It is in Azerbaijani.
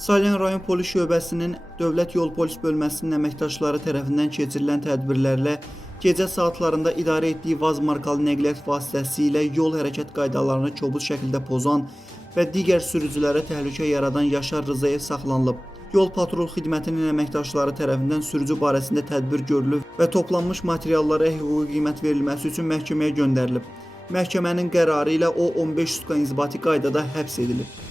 Salyan rayon polis şöbəsinin Dövlət Yol Polis bölməsinin əməkdaşları tərəfindən keçirilən tədbirlərlə gecə saatlarında idarə etdiyi Vaz markalı nəqliyyat vasitəsilə yol hərəkət qaydalarını kobud şəkildə pozan və digər sürücülərə təhlükə yaradan Yaşar Rzayev saxlanılıb. Yol patrul xidmətinin əməkdaşları tərəfindən sürücü barəsində tədbir görülüb və toplanmış materiallara hüquqi qiymət verilməsi üçün məhkəməyə göndərilib. Məhkəmənin qərarı ilə o 15 sutka inzibati qaydada həbs edilib.